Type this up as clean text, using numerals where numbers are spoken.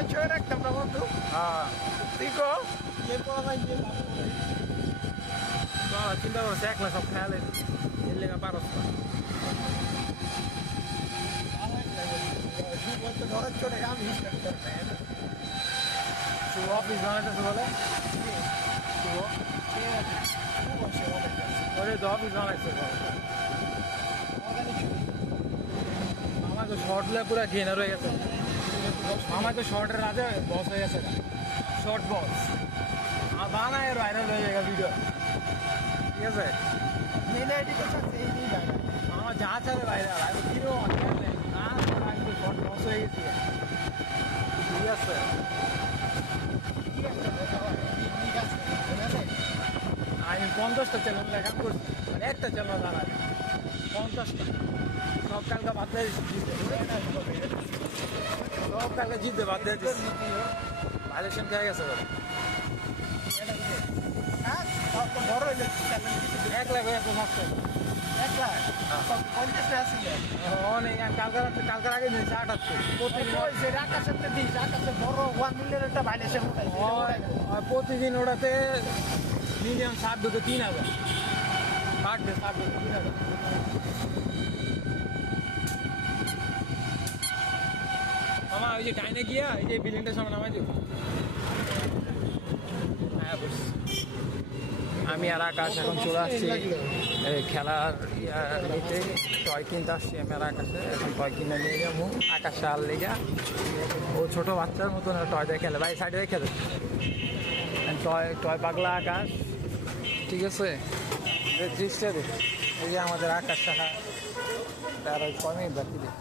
আমরা ছয় রাখতাম না বন্ধু। হ্যাঁ তুই কো যে পড়া ভাই যে চিন্তা করছে একলা সব খেয়ালে এর লেগা পারস না ধরার চলে আমি শুভ অফিস বানাইতেছে বলে ওরে তো অফিস বানাইছে আমাকে শর্টলে পুরো ঘেনার হয়ে গেছে আমাকে শর্টের রাজা বস হয়ে গেছে শর্ট বস বানায় ভাইরাল হয়ে যাবে ভিডিও ঠিক আছে আমার যা ছাড়ে ভাইরাল আমি ভিডিও না আমি তো শর্ট বস হয়ে গেছি ঠিক আছে আমি 50টা চ্যানেল লেখা করছি মানে একটা চ্যানেল জানা 50টা সব কালকে বাদ দিয়ে জিতবে সব কালকে জিতবে বাদ দিয়ে দিচ্ছি ভাইলেশন খেয়ে গেছে বড় 1 লাখ হয়ে এত নষ্ট অনেক কালকার আগে নিয়েছে 78 আকাশের দিস আকাশে বড় 1 মিলিয়ন একটা ভাইলেশন প্রতিদিন ওটাতে মিনিমাম 7 ঢুকে 3000 পার ডে 7 ঢুকে 3000 মামা ওই যে ডাইনে গিয়া এই যে বিল্ডিংটার সামনে নামাই দিব হ্যাঁ বুঝছি আমি আর আকাশ এখন চলে আসছি খেলার ইয়েতে টয় কিনতে আসছি আমি আর আকাশে এখন টয় কিনে নিয়ে যাবো আকাশে আর লেগা ও ছোটো বাচ্চার মতন টয় দিয়ে খেলে ভাই সাইডে খেলে টয় টয় পাগলা আকাশ ঠিক আছে দৃশ্যটা দেখ এই যে আমাদের আকাশ সাহা তার কমই বাকি দেখ